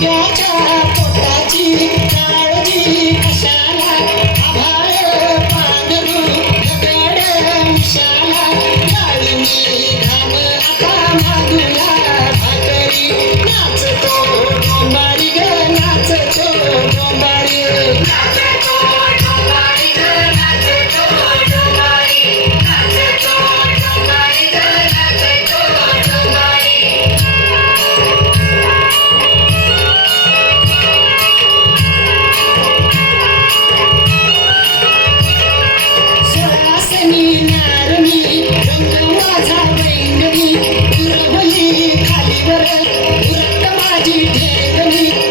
Yeah. Thank you.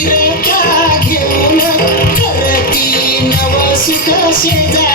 शिलेखा घेऊन नव सुख शेजा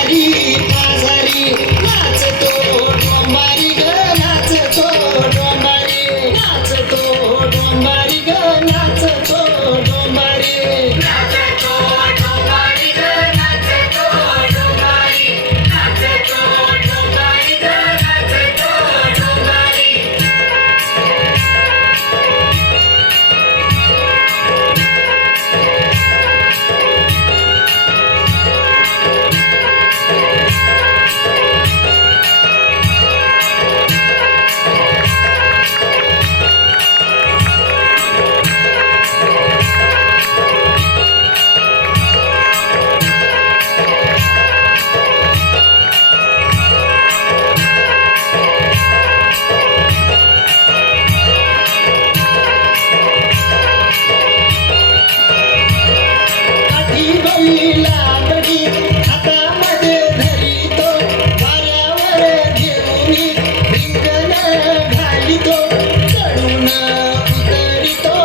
una picarito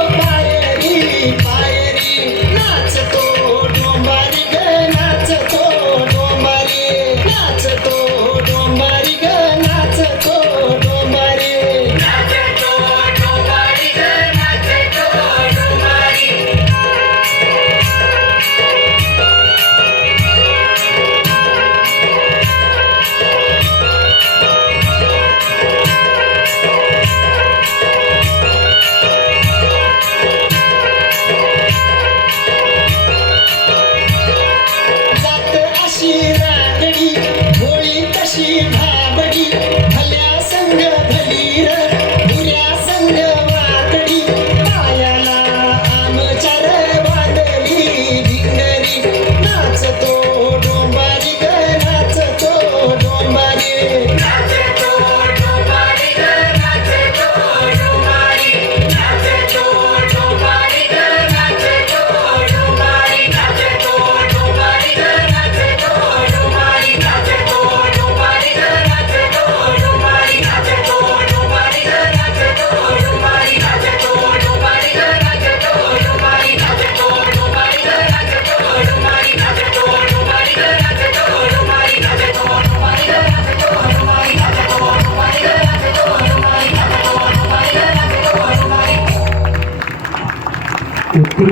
कृष्ण